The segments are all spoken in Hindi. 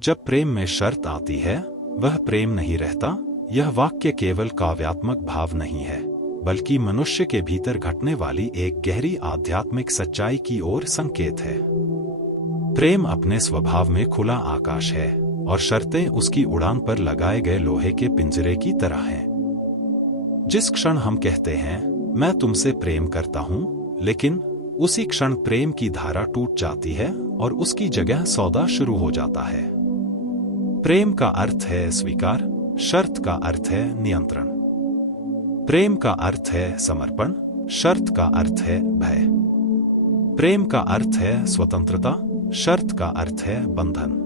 जब प्रेम में शर्त आती है वह प्रेम नहीं रहता। यह वाक्य केवल काव्यात्मक भाव नहीं है, बल्कि मनुष्य के भीतर घटने वाली एक गहरी आध्यात्मिक सच्चाई की ओर संकेत है। प्रेम अपने स्वभाव में खुला आकाश है और शर्तें उसकी उड़ान पर लगाए गए लोहे के पिंजरे की तरह हैं। जिस क्षण हम कहते हैं मैं तुमसे प्रेम करता हूं, लेकिन उसी क्षण प्रेम की धारा टूट जाती है और उसकी जगह सौदा शुरू हो जाता है। प्रेम का अर्थ है स्वीकार, शर्त का अर्थ है नियंत्रण। प्रेम का अर्थ है समर्पण, शर्त का अर्थ है भय। प्रेम का अर्थ है स्वतंत्रता, शर्त का अर्थ है बंधन।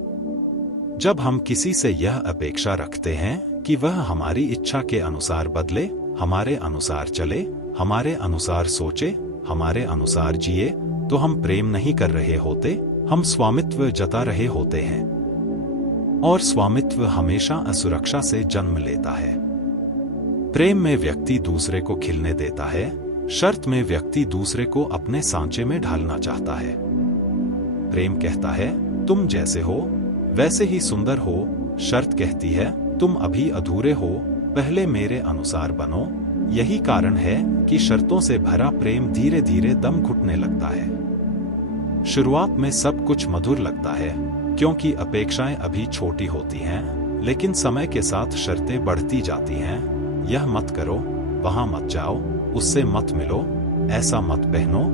जब हम किसी से यह अपेक्षा रखते हैं कि वह हमारी इच्छा के अनुसार बदले, हमारे अनुसार चले, हमारे अनुसार सोचे, हमारे अनुसार जिए, तो हम प्रेम नहीं कर रहे होते, हम स्वामित्व जता रहे होते हैं। और स्वामित्व हमेशा असुरक्षा से जन्म लेता है। प्रेम में व्यक्ति दूसरे को खिलने देता है, शर्त में व्यक्ति दूसरे को अपने सांचे में ढालना चाहता है। प्रेम कहता है तुम जैसे हो वैसे ही सुंदर हो, शर्त कहती है तुम अभी अधूरे हो, पहले मेरे अनुसार बनो। यही कारण है कि शर्तों से भरा प्रेम धीरे धीरे दम घुटने लगता है। शुरुआत में सब कुछ मधुर लगता है, क्योंकि अपेक्षाएं अभी छोटी होती हैं, लेकिन समय के साथ शर्तें बढ़ती जाती हैं। यह मत करो, वहां मत जाओ, उससे मत मिलो, ऐसा मत पहनो,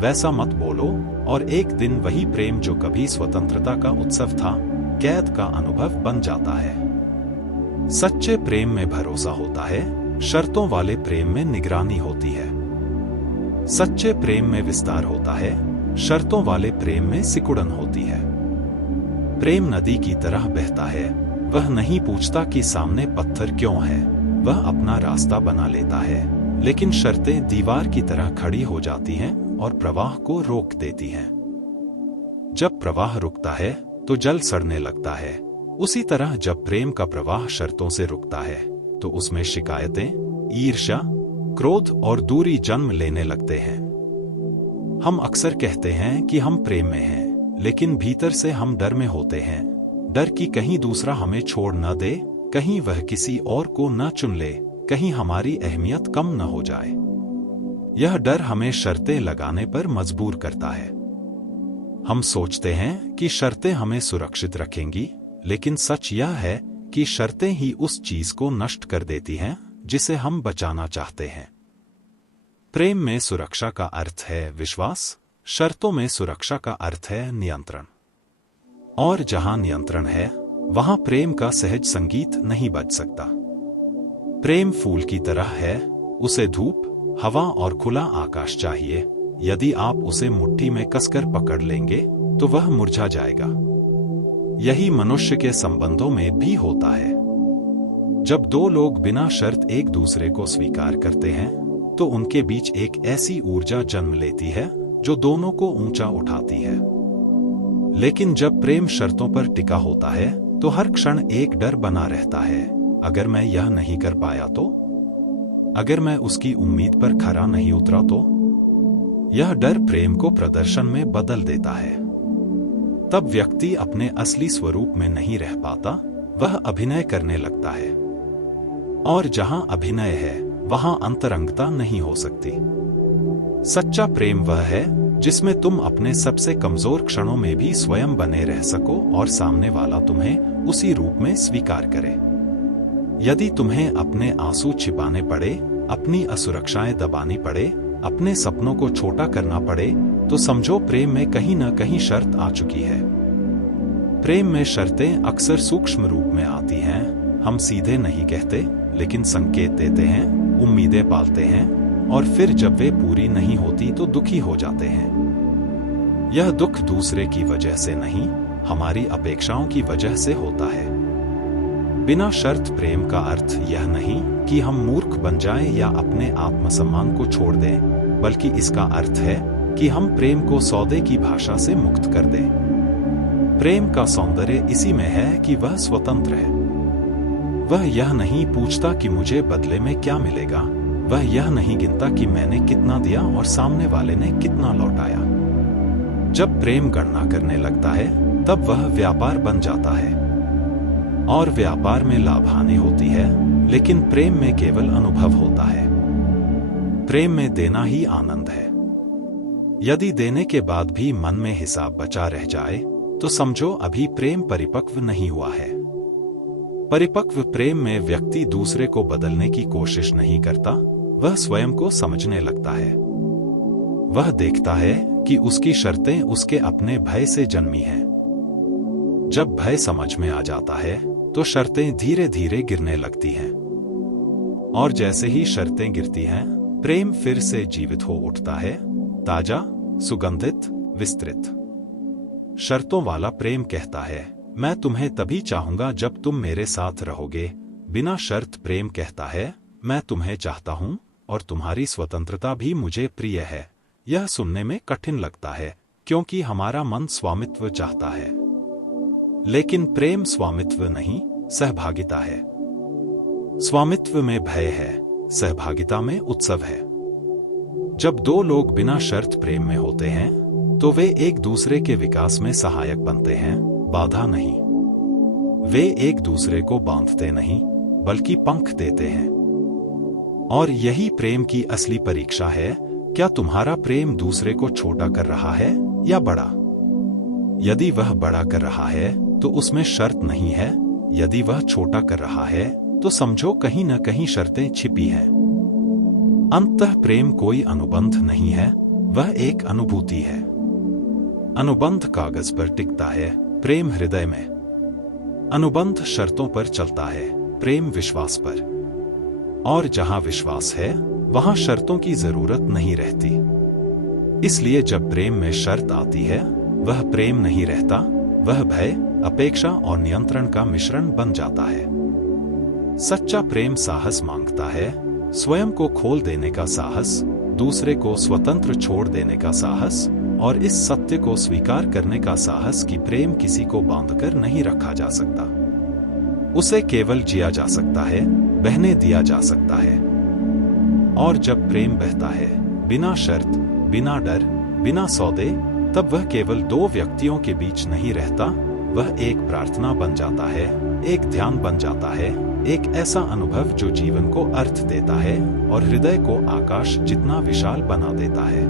वैसा मत बोलो, और एक दिन वही प्रेम जो कभी स्वतंत्रता का उत्सव था, कैद का अनुभव बन जाता है। सच्चे प्रेम में भरोसा होता है, शर्तों वाले प्रेम में निगरानी होती है। सच्चे प्रेम में विस्तार होता है, शर्तों वाले प्रेम में सिकुड़न होती है। प्रेम नदी की तरह बहता है, वह नहीं पूछता कि सामने पत्थर क्यों है, वह अपना रास्ता बना लेता है। लेकिन शर्तें दीवार की तरह खड़ी हो जाती हैं और प्रवाह को रोक देती हैं। जब प्रवाह रुकता है तो जल सड़ने लगता है। उसी तरह जब प्रेम का प्रवाह शर्तों से रुकता है तो उसमें शिकायतें, ईर्ष्या, क्रोध और दूरी जन्म लेने लगते हैं। हम अक्सर कहते हैं कि हम प्रेम में हैं, लेकिन भीतर से हम डर में होते हैं। डर कि कहीं दूसरा हमें छोड़ न दे, कहीं वह किसी और को न चुन ले, कहीं हमारी अहमियत कम न हो जाए। यह डर हमें शर्तें लगाने पर मजबूर करता है। हम सोचते हैं कि शर्तें हमें सुरक्षित रखेंगी, लेकिन सच यह है कि शर्तें ही उस चीज को नष्ट कर देती हैं जिसे हम बचाना चाहते हैं। प्रेम में सुरक्षा का अर्थ है विश्वास, शर्तों में सुरक्षा का अर्थ है नियंत्रण। और जहां नियंत्रण है वहां प्रेम का सहज संगीत नहीं बज सकता। प्रेम फूल की तरह है, उसे धूप, हवा और खुला आकाश चाहिए। यदि आप उसे मुट्ठी में कसकर पकड़ लेंगे तो वह मुरझा जाएगा। यही मनुष्य के संबंधों में भी होता है। जब दो लोग बिना शर्त एक दूसरे को स्वीकार करते हैं तो उनके बीच एक ऐसी ऊर्जा जन्म लेती है जो दोनों को ऊंचा उठाती है। लेकिन जब प्रेम शर्तों पर टिका होता है तो हर क्षण एक डर बना रहता है। अगर मैं यह नहीं कर पाया तो, अगर मैं उसकी उम्मीद पर खरा नहीं उतरा तो। यह डर प्रेम को प्रदर्शन में बदल देता है। तब व्यक्ति अपने असली स्वरूप में नहीं रह पाता, वह अभिनय करने लगता है। और जहां अभिनय है वहां अंतरंगता नहीं हो सकती। सच्चा प्रेम वह है जिसमें तुम अपने सबसे कमजोर क्षणों में भी स्वयं बने रह सको और सामने वाला तुम्हें उसी रूप में स्वीकार करे। यदि तुम्हें अपने आंसू छिपाने पड़े, अपनी असुरक्षाएं दबानी पड़े, अपने सपनों को छोटा करना पड़े, तो समझो प्रेम में कहीं न कहीं शर्त आ चुकी है। प्रेम में शर्तें अक्सर सूक्ष्म रूप में आती हैं। हम सीधे नहीं कहते, लेकिन संकेत देते हैं, उम्मीदें पालते हैं, और फिर जब वे पूरी नहीं होती तो दुखी हो जाते हैं। यह दुख दूसरे की वजह से नहीं, हमारी अपेक्षाओं की वजह से होता है। बिना शर्त प्रेम का अर्थ यह नहीं कि हम मूर्ख बन जाएं या अपने आत्मसम्मान को छोड़ दें, बल्कि इसका अर्थ है कि हम प्रेम को सौदे की भाषा से मुक्त कर दें। प्रेम का सौंदर्य इसी में है कि वह स्वतंत्र है। वह यह नहीं पूछता कि मुझे बदले में क्या मिलेगा, वह यह नहीं गिनता कि मैंने कितना दिया और सामने वाले ने कितना लौटाया। जब प्रेम गणना करने लगता है तब वह व्यापार बन जाता है। और व्यापार में लाभ हानि होती है, लेकिन प्रेम में केवल अनुभव होता है। प्रेम में देना ही आनंद है। यदि देने के बाद भी मन में हिसाब बचा रह जाए तो समझो अभी प्रेम परिपक्व नहीं हुआ है। परिपक्व प्रेम में व्यक्ति दूसरे को बदलने की कोशिश नहीं करता, वह स्वयं को समझने लगता है। वह देखता है कि उसकी शर्तें उसके अपने भय से जन्मी हैं। जब भय समझ में आ जाता है तो शर्तें धीरे धीरे गिरने लगती हैं। और जैसे ही शर्तें गिरती हैं, प्रेम फिर से जीवित हो उठता है, ताजा, सुगंधित, विस्तृत। शर्तों वाला प्रेम कहता है, मैं तुम्हें तभी चाहूंगा जब तुम मेरे साथ रहोगे। बिना शर्त प्रेम कहता है, मैं तुम्हें चाहता हूं और तुम्हारी स्वतंत्रता भी मुझे प्रिय है। यह सुनने में कठिन लगता है, क्योंकि हमारा मन स्वामित्व चाहता है। लेकिन प्रेम स्वामित्व नहीं, सहभागिता है। स्वामित्व में भय है, सहभागिता में उत्सव है। जब दो लोग बिना शर्त प्रेम में होते हैं तो वे एक दूसरे के विकास में सहायक बनते हैं, बाधा नहीं। वे एक दूसरे को बांधते नहीं, बल्कि पंख देते हैं। और यही प्रेम की असली परीक्षा है। क्या तुम्हारा प्रेम दूसरे को छोटा कर रहा है या बड़ा? यदि वह बड़ा कर रहा है तो उसमें शर्त नहीं है। यदि वह छोटा कर रहा है तो समझो कहीं न कहीं शर्तें छिपी हैं। अंततः प्रेम कोई अनुबंध नहीं है, वह एक अनुभूति है। अनुबंध कागज पर टिकता है, प्रेम हृदय में। अनुबंध शर्तों पर चलता है, प्रेम विश्वास पर। और जहां विश्वास है वहां शर्तों की जरूरत नहीं रहती। इसलिए जब प्रेम में शर्त आती है, वह प्रेम नहीं रहता, वह भय, अपेक्षा और नियंत्रण का मिश्रण बन जाता है। सच्चा प्रेम साहस मांगता है, स्वयं को खोल देने का साहस, दूसरे को स्वतंत्र छोड़ देने का साहस, और इस सत्य को स्वीकार करने का साहस कि प्रेम किसी को बांधकर नहीं रखा जा सकता। उसे केवल जिया जा सकता है, बहने दिया जा सकता है। और जब प्रेम बहता है, बिना शर्त, बिना डर, बिना सौदे, तब वह केवल दो व्यक्तियों के बीच नहीं रहता, वह एक प्रार्थना बन जाता है, एक ध्यान बन जाता है, एक ऐसा अनुभव जो जीवन को अर्थ देता है और हृदय को आकाश जितना विशाल बना देता है।